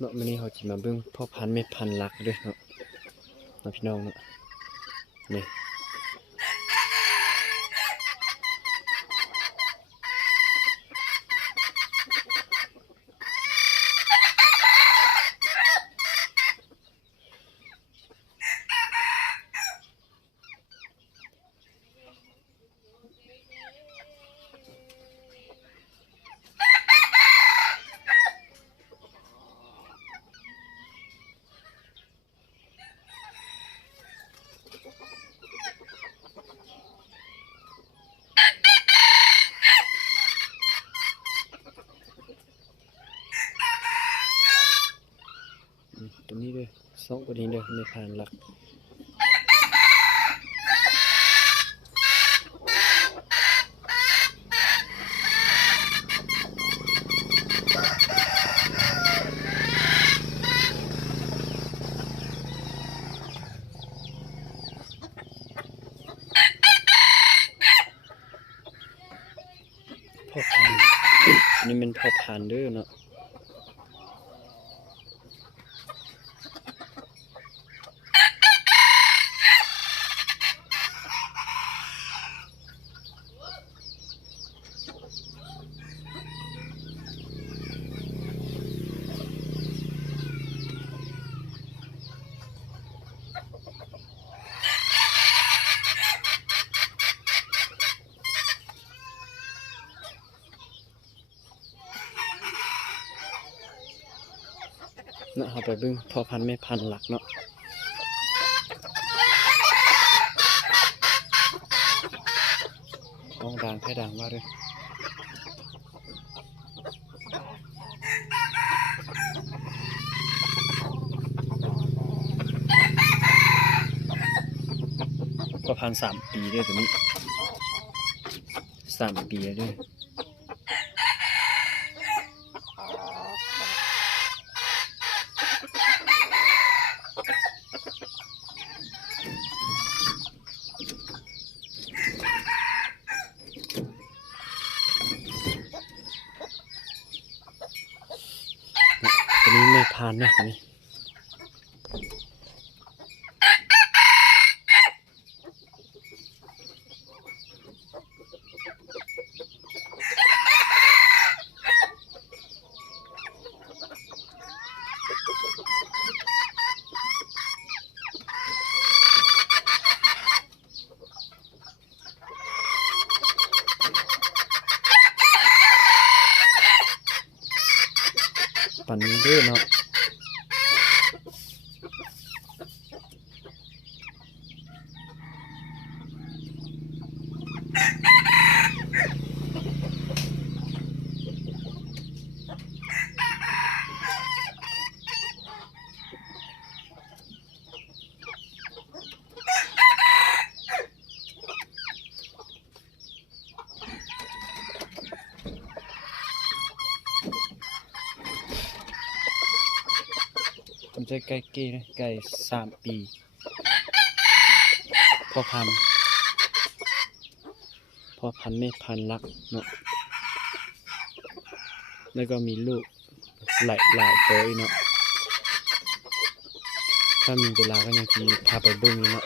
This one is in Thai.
เนาะวันนี้เขาจะมาเบิ่งพ่อพันธุ์แม่พันธุ์ลักด้วยเนาะพี่น้องเนาะนี่ตัวนี้ด้วยสองตัวนี้ด้วยแม่พันธุ์ลักพ่อพันธุ์นี่เป็นพ่อพันธุ์ด้วยเนาะเอาไปเบิ่งพ่อพันธุ์แม่พันธุ์หลักเนาะห้องดังให้ดังว่าด้วยพ่อพันธุ์3 ปีด้วยตัวนี้3 ปีด้วยตัวนี้ไม่พันนะตัวนี้ปันนี้ด้วยเนาะผมจะไก่เก้ไก่3 ปีพ่อพันธุ์แม่พันธุ์ลักเนาะแล้วก็มีลูกหลายตัวเนาะถ้ามีเวลาก็ยังจะพาไปเบิ่งเนาะ